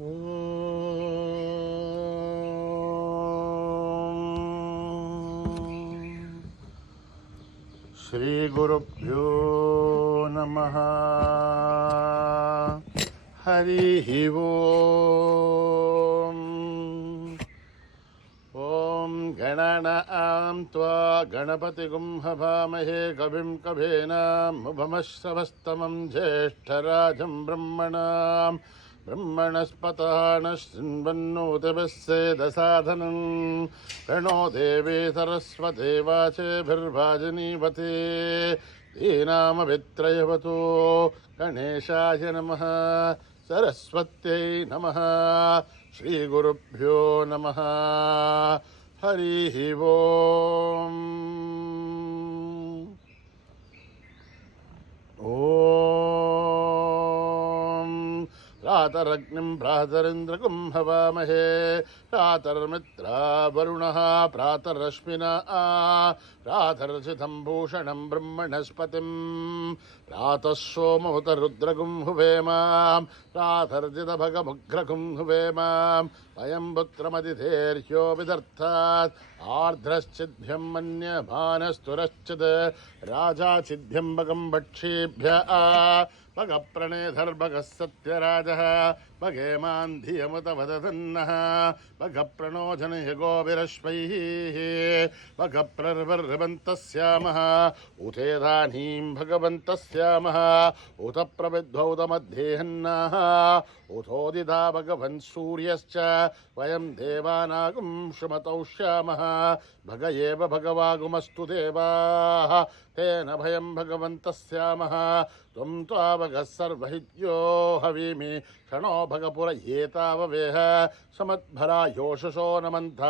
श्री गुरुभ्यो नमः। हरिः ओम्। ॐ गणानां त्वा गणपतिगुं हवामहे कविं कवीनामुपमश्रवस्तमं ज्येष्ठराजं ब्रह्मणां ब्रह्मणस्पतः नः शृण्वन्नोतिभिस्सेदसाधनं प्रणो देवी सरस्वती वाचेभिर्वाजिनीवती दीनामभित्रयवतु गणेशाय नमः सरस्वत्यै नमः श्रीगुरुभ्यो नमः। हरिः ओम्। ॐ प्रातरग्निं भ्रातरिन्द्रगुं हवामहे प्रातर्मित्रा वरुणः प्रातरश्मिना प्रातर्षितं भूषणं ब्रह्मणस्पतिं प्रातः सोमहुतरुद्रगुं हुवेम प्रातर्जितभगमुग्रगुं हुवेम वयं पुत्रमतिथेर्ह्यो विदर्थात् आर्द्रश्चिद्भ्यं मन्यमानस्तुरश्चित् राजाचिद्भ्यं भगं भक्षेभ्यः भगप्रणेधर्भगः सत्यराजः भगेमान् धियमुतवदधन्नः भगप्रणो जनयगोभिरश्वैः भगप्रर्वर्भन्तस्यामः उथेदानीं भगवन्तस्यामः उत प्रविद्वौतमध्येहन्नाः उथोदिता भगवन् सूर्यश्च वयं देवानागुं शुमतौष्यामः भग एव भगवागुमस्तु देवाः तेन भयं भगवन्तस्यामः त्वं त्वावगः सर्वहित्यो हवीमि क्षणो भगपुर एताववेह समद्भरा योषसो नमन्थ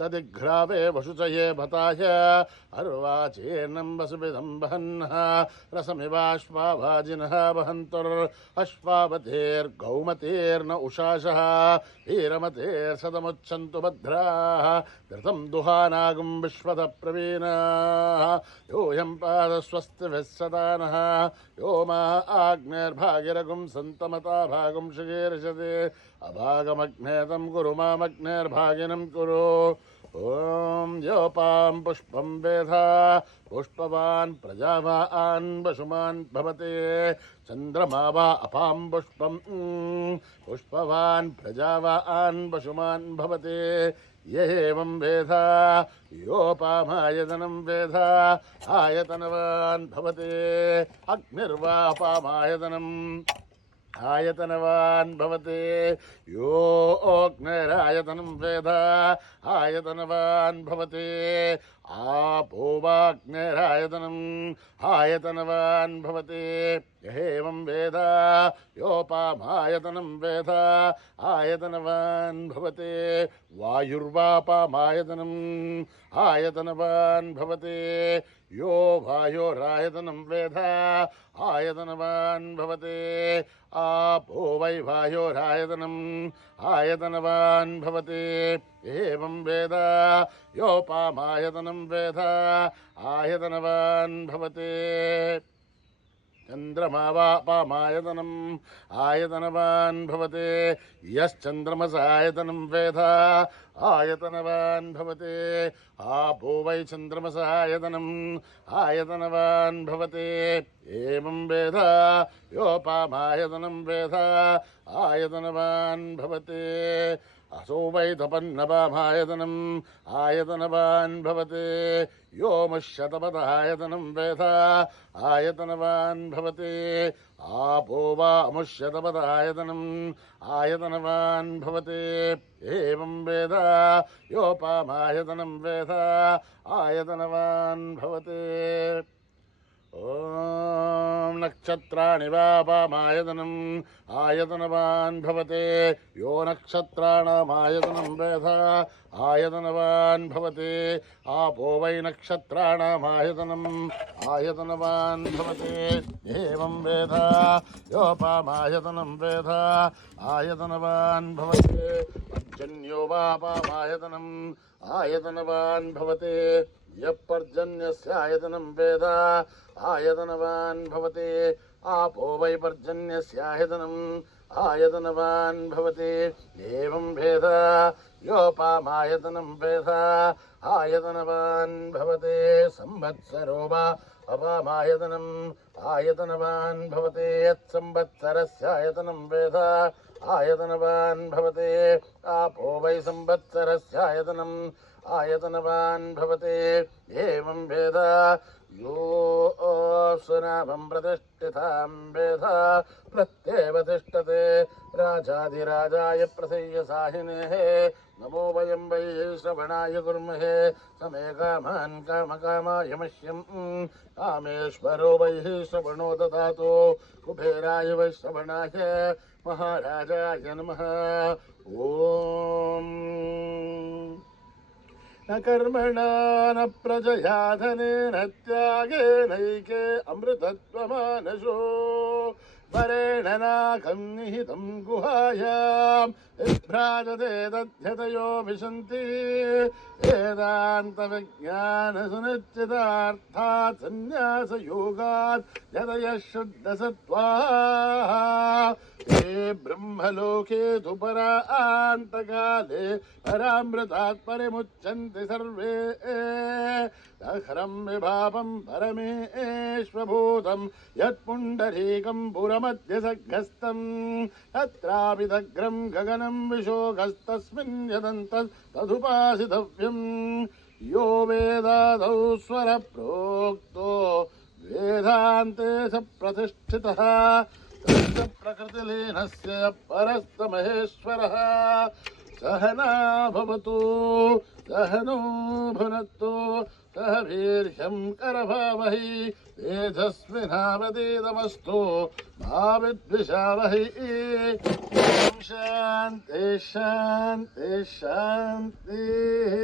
ददिघ्रावे वशुचये भताय अर्वाचेर्नं वसुभिदं वहन्नः रसमिवाश्वाभाजिनः वहन्तुरश्वावतेर्गौमतेर्न उषाशः वीरमतेर्सदमुच्छन्तु भद्राः धृतं दुहानागुं विश्वद प्रवीणाः योऽयं पादस्वस्तिभिः सदानः यो मा आग्नेर्भागिरगुं सन्तमता भागुं शिगीर्षति अभागमग्नेतं कुरु मामग्नेर्भागिनं कुरु। ॐ योपां पुष्पं वेधा पुष्पवान् प्रजावान् वशुमान् भवते चन्द्रमा वा अपां पुष्पं पुष्पवान् प्रजावान् वशुमान् भवते य एवं वेधा योपामायतनं वेधा आयतनवान् भवते अग्निर्वा अपामायतनम् आयतनवान् भवते यो अग्निरायतनं वेदा आयतनवान् भवते आपो वाग्निरायतनम् आयतनवान् भवते एवं वेदा योपामायतनं वेदा आयतनवान् भवते वायुर्वापामायतनम् आयतनवान् भवते यो वायोरायतनं वेदा आयतनवान् भवते आपो वै वायोरायतनम् आयतनवान् भवते एवं वेदा योपामायतनं वेदा आयतनवान् भवते चन्द्रमा वापामायतनम् आयतनवान् भवते यश्चन्द्रमसायतनं वेदा आयतनवान् भवते आपो वै चन्द्रमसायतनम् आयतनवान् भवते एवं वेदा योपामायतनं वेदा आयतनवान् भवते असो वै तपन्नपामायतनम् आयतनवान् भवते यो मुष्यतपदायतनं वेदा आयतनवान् भवते आपो वा मुष्यतपदायतनम् आयतनवान् भवते एवं वेदा योपामायतनं वेदा आयतनवान् भवते। ॐ नक्षत्राणि वापामायतनम् आयतनवान् भवते यो नक्षत्राणामायतनं वेदा आयतनवान् भवते आपो वै नक्षत्राणामायतनम् आयतनवान् भवते एवं वेदा योपामायतनं वेदा आयतनवान् भवते पर्जन्यो वापामायतनम् आयतनवान् भवते यः पर्जन्यस्य आयतनं वेदा आयतनवान् भवते आपो वै पर्जन्यस्य आयतनम् आयतनवान् भवति एवं भेद योपामायतनं भेद आयतनवान् भवति संवत्सरो वा अपामायतनम् आयतनवान् भवति यत्संवत्सरस्य आयतनं वेद आयतनवान् भवति आपो वै संवत्सरस्य आयतनम् आयतनवान् भवति एवं वेद यो सुनामं प्रतिष्ठितां वेद प्रत्येव तिष्ठते राजाधिराजाय प्रसह्य साहिनेः नमो वयं वै श्रवणाय कुर्महे समे कामान् कामकामाय मह्यं कामेश्वरो वै श्रवणो ददातु कुबेराय वै श्रवणाय महाराजाय नमः। ॐ न कर्मणा न प्रजया धनेन त्यागेनैके अमृतत्वमानशो वरेण नाकं निहितं गुहायां विभ्राजते दध्यतयो विशन्ति वेदान्तविज्ञानसुनिश्चितार्थात् सन्न्यासयोगात् यतयः शुद्धसत्त्वाः ये ब्रह्मलोके तु परान्तकाले परामृतात् परिमुच्यन्ति सर्वे अखरं विभावं परमेश्वभूतं यत्पुण्डरीकं पुरमध्य सग्गस्तं तत्रापि दग्रं गगनं विशोकस्तस्मिन् यदन्तस्तदुपासितव्यं यो वेदादौ स्वरप्रोक्तो वेदान्ते स प्रतिष्ठितः तस्य प्रकृतिलीनस्य परस्तमहेश्वरः सहना भवतु सहनो भुनक्तु सह वीर्यं करभावहै तेजस्विनावधीतमस्तु मा विद्विषावहै। शान्ति शान्ति शान्तिः।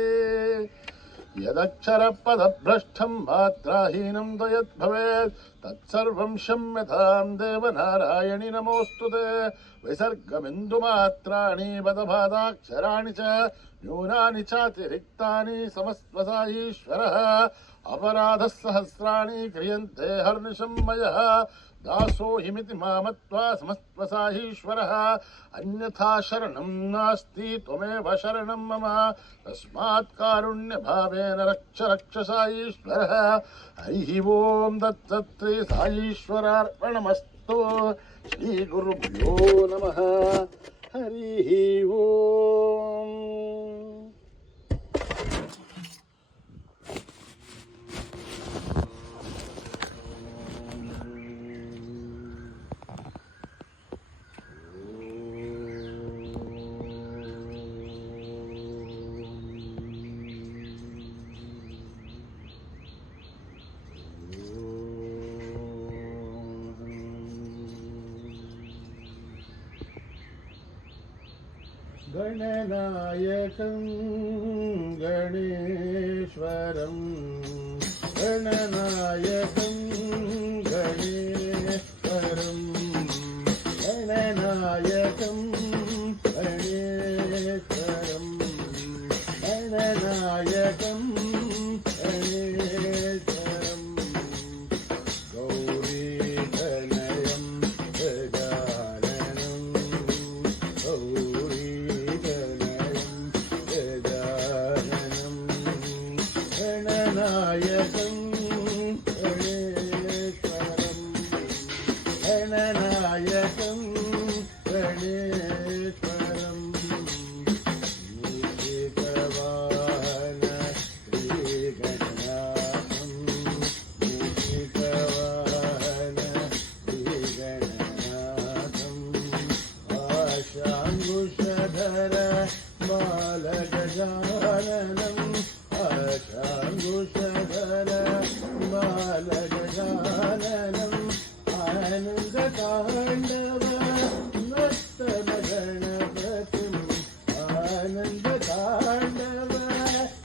यदक्षरपदभ्रष्टं मात्राहीनं द्वयद्भवेत् तत्सर्वं क्षम्यतां देवनारायणि नमोऽस्तुते। विसर्गबिन्दुमात्राणि पदपादाक्षराणि च न्यूनानि चातिरिक्तानि समस्वसा ईश्वरः अपराधसहस्राणि क्रियन्ते हर्निशं मयः दासोऽहिमिति मामत्वा समस्वसा ईश्वरः अन्यथा शरणं नास्ति त्वमेव शरणं मम तस्मात् कारुण्यभावेन रक्ष रक्षसा ईश्वरः। हरिः ओं दत्तत्रे सा ईश्वरार्पणमस्तु। श्रीगुरुभ्यो नमः। हरिः ओं। गणनायकं गणेश्वरं गणनायकं गणेश्वरं गणनायकं गणेश्वरं गणनायकं गणेश्वरं गौरीतनयं गजाननं गणनायकं गणेश्वरं गणनायकं गणेश्वरं मूषिकवाहन श्रीगणनाथं मूषिकवाहन श्रीगणनाथं आशाङ्कुशधर बालगजाननम् आशाङ्कुशधर बालगजाननम् आनन्दताण्डव नर्तन गणपतिम् आनन्दताण्डव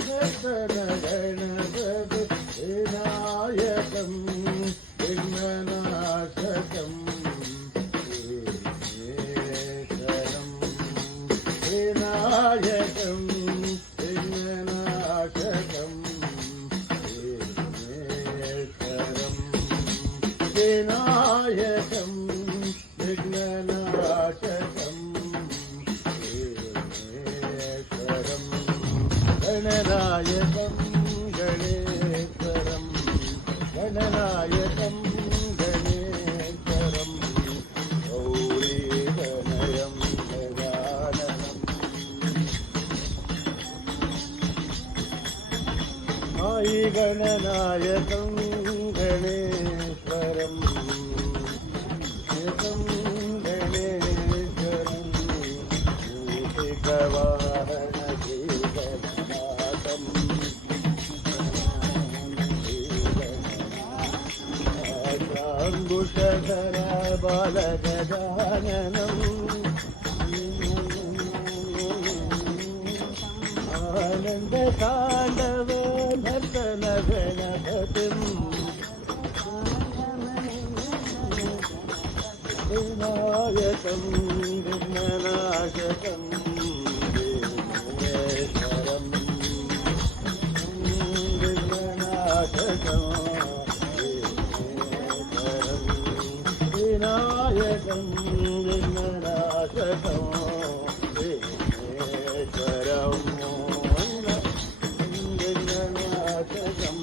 नर्तन गणपति विनायकं विघ्ननाशकं विघ्नेश्वरं विनायकं विघ्ननाशकं विघ्नेश्वरं विनायकं विघ्ननाशकं गणनायकं गणेश्वरं गणनायकं गणेश्वरं गौरीतनयं गजाननम् आई गणनायकं गणेश्वरं गणेश्वरं मूषिकवाहनजीवनाथम् अङ्कुशधर बालगजाननम् आनन्दताण्डव नर्तन गणपतिम् विनायकं विघ्ननाशकं विघ्नेश्वरं विघ्ननाशकं विनायकं विघ्ननाशकं विघ्नेश्वरं विघ्ननाशकं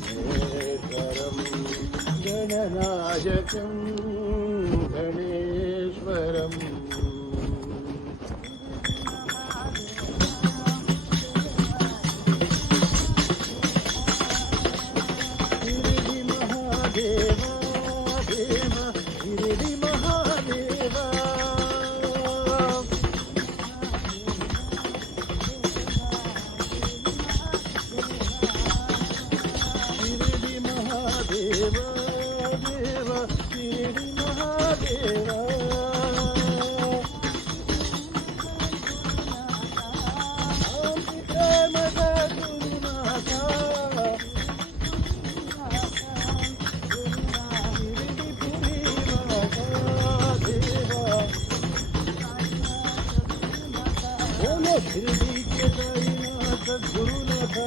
विघ्नेश्वरं गणनायकं गणेश्वरम् शिरडी महादेवा देवा शिरडी महादेवा शिरडी महादेवा देवा शिरडी महादेवा शिरडी के साईनाथ गुरुनाथा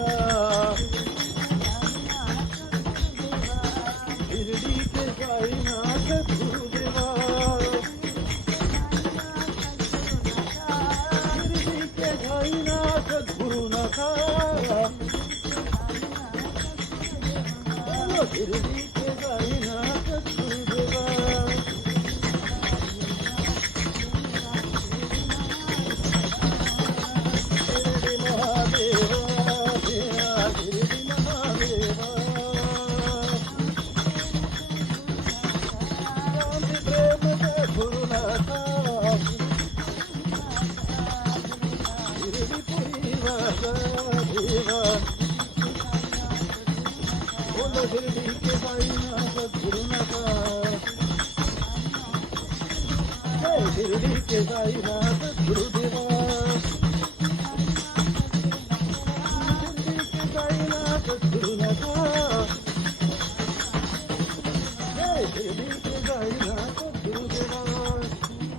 शिरडी के साईनाथ गुरुदेवा शिरडी के साईनाथ गुरुनाथा शिरडी के साईनाथ गुरुदेवा शिरडी के साईनाथ गुरुनाथा शिरडी के साईनाथ गुरुदेवा शिरडी के साईनाथ गुरुनाथा शिरडी के साईनाथ गुरुदेवा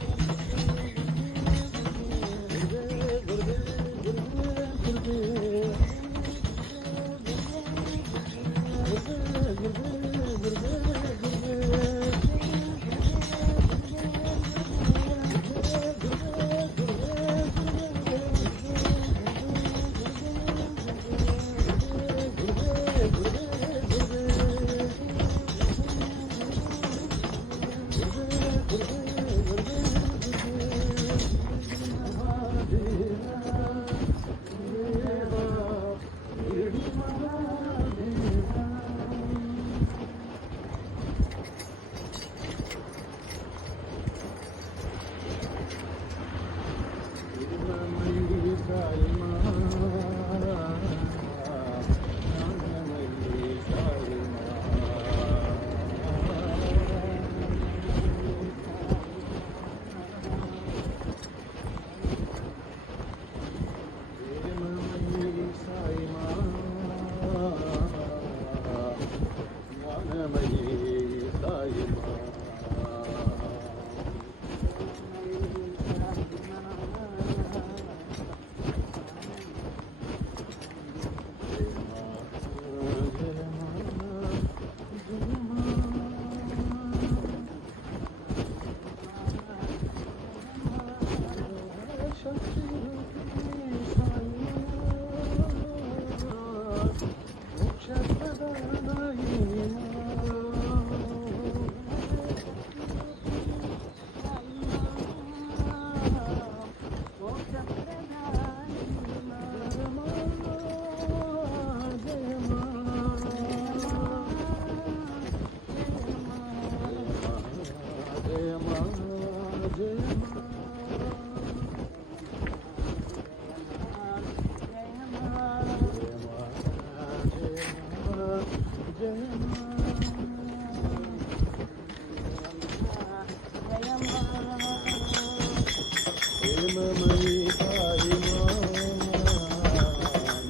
प्रेममयी साई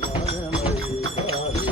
ज्ञानमयी साई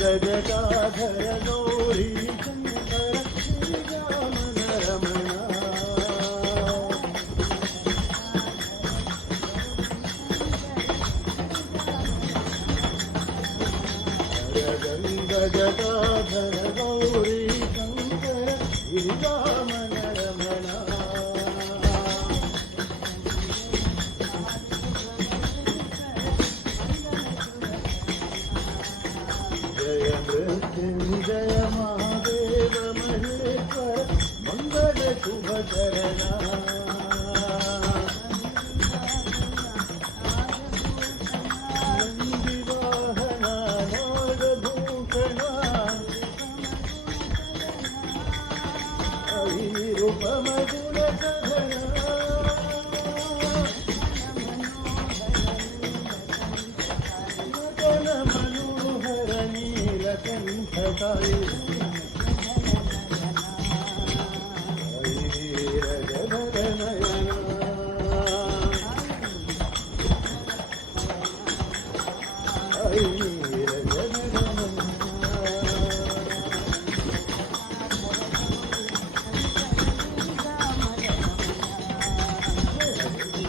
जगदाधर गौरी शंकर श्रीरामन रमणा जगदाधर गौरी शंकर श्रीरामन रमणा जय मृत्युंजय महादेव महेश्वर मंगल शुभ चरणा नंदिवाहना नागभूषणा रूपम गुणसधना कंठकाय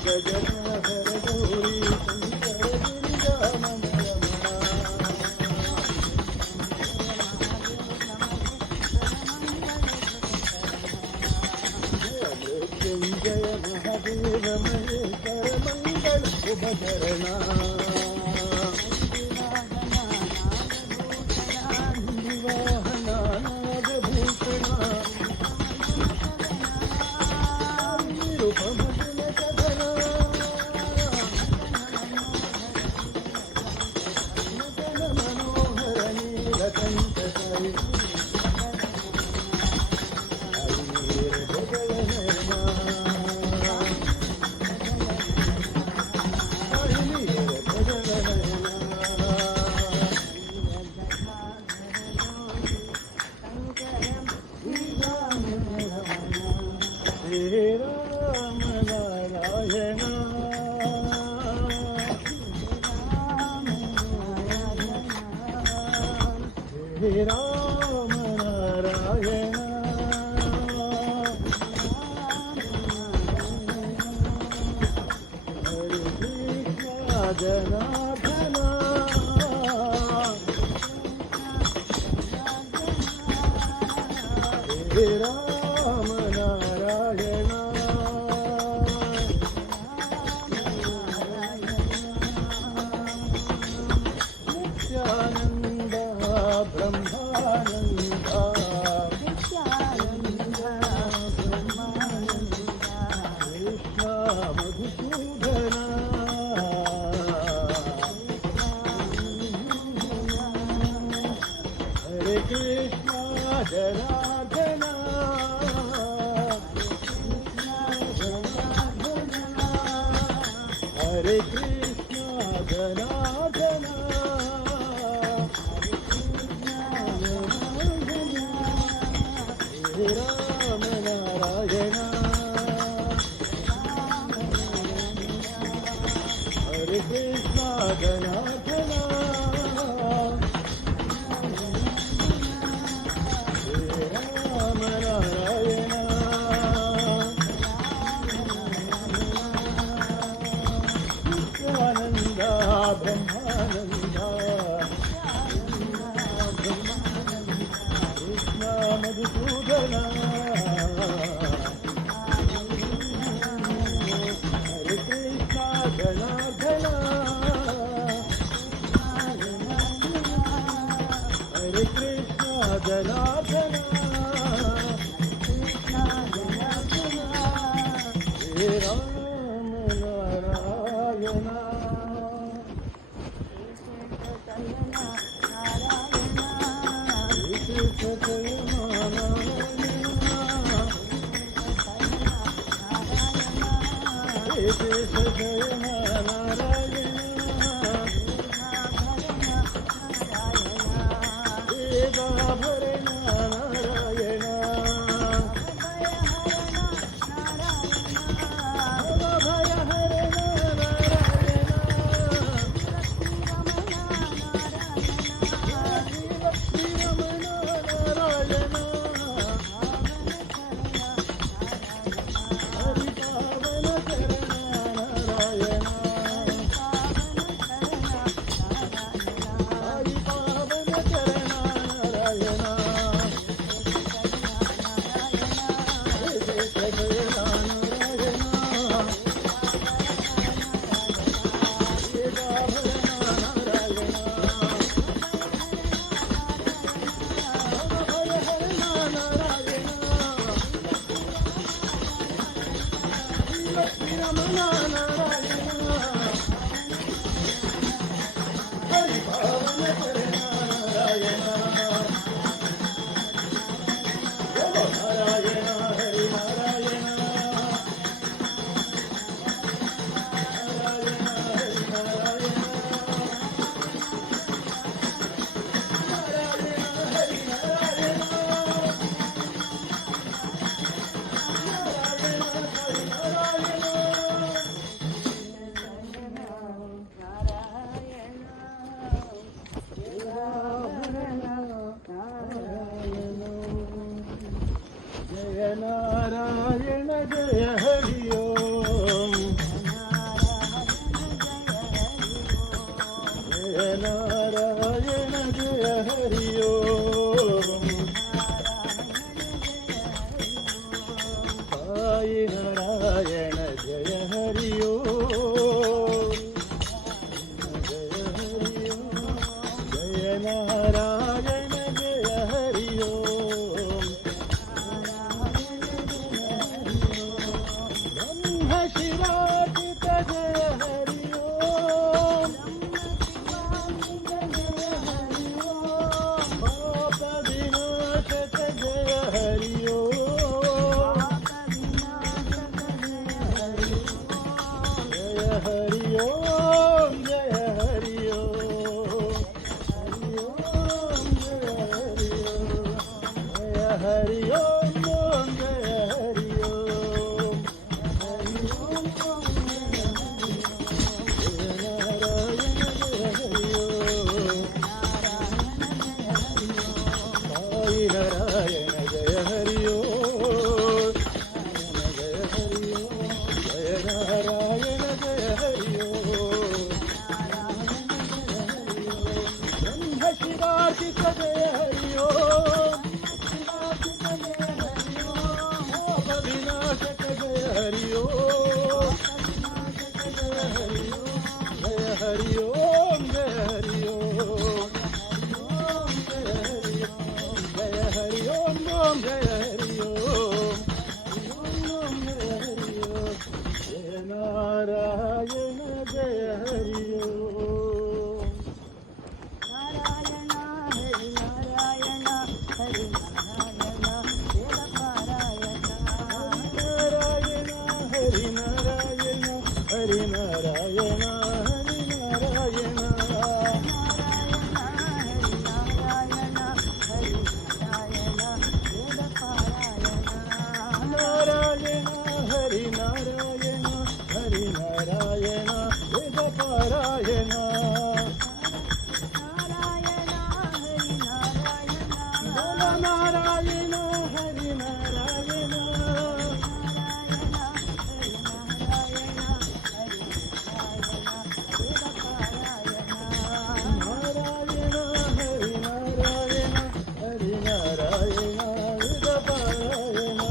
जगदाधर गौरी शंकर गिरिजानन जय महादेव महेश्वर मंगल शुभ चरणा निवाहना नागभूषणा रूपम गुणसधना नटन मनोहर नीलकंठकाय Hare Ram Narayana Hare Ram Narayana Hare Krishna Janardhana Hare Ram Narayana Nityananda Brahmananda Krishna Madhusudana Hare Krishna Janardhana Hare Krishna Janardhana Krishna जनार्दना हे राम नारायण जय नारायण जय हरि ओम जय नारायण जय हरि ओम साई नारायण जय हरि ओम जय हरि ओम जय नारायण जय हरि ओम ब्रह्म शिवार्पित जय हरि ओम पाप विनाशक जय हरि ओम जय हरि ओम जय हरि ओम हरि ओम जय हरि ओम हरि ओम नारायण जय हरि ओम जय हरि ओम जय नारायण जय हरि ओम ब्रह्म शिवार्पित जय हरि ओम पाप विनाशक जय हरि ओम जय हरि ओम जय हरि ओम जय हरि ओम ओम जय हरि ओम जय नारायण जय हरि ओम नारायण हरि नारायण हरि नारायण वेद पारायण नारायण हरि नारायण हरि नारायण हरि नारायण नारायण हरि नारायण हरि नारायण वेद पारायण नारायण हरि नारायण नारायण हरि नारायण हरि नारायण वेद पारायण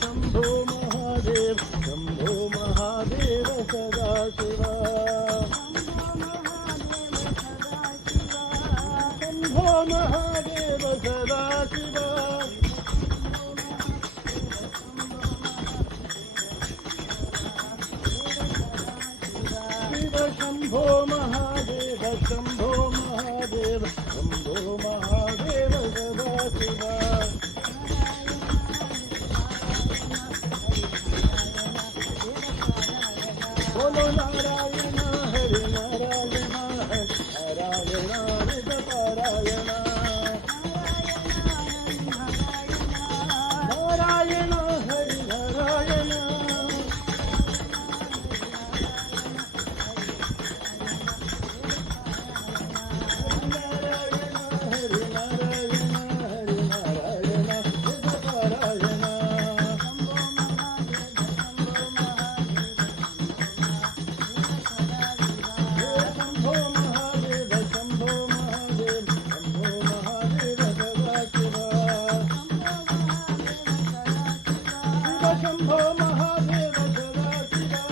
शंभो महादेव शंभो महादेव शंभो महादेव शंभो महादेव सदाशिवा बोलो नारायण हरि नारायण हरि नारायण हरि पारायण नारायण हरि नारायण हरि नारायण हरि नारायण हरि पारायण शंभो महादेव शंभो महादेव शंभो महादेव सदाशिवा शंभो महादेव सदाशिवा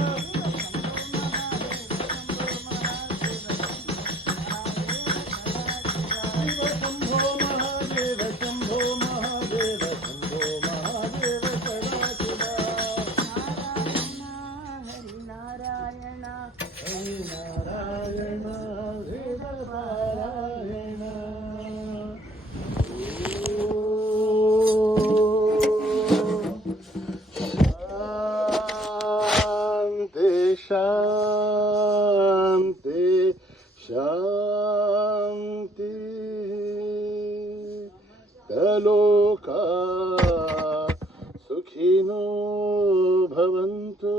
शंभो महादेव शंभो महादेव शंभो महादेव सदाशिवा हरि नारायण हरि नारायण वेद पारायण शांती शांती शांती तलोका सुखिनो भवन्तु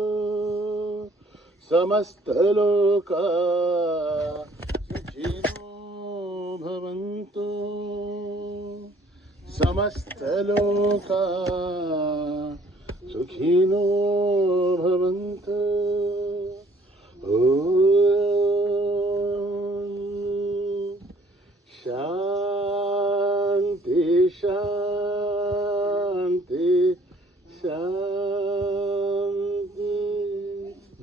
समस्तलोका सुखिनो भवन्तु समस्तलोका सुखिनो भवन्तु ॐ शान्ति शान्ति शान्ति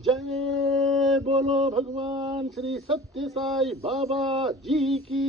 जय बोलो भगवान श्री सत्य साई बाबा जी की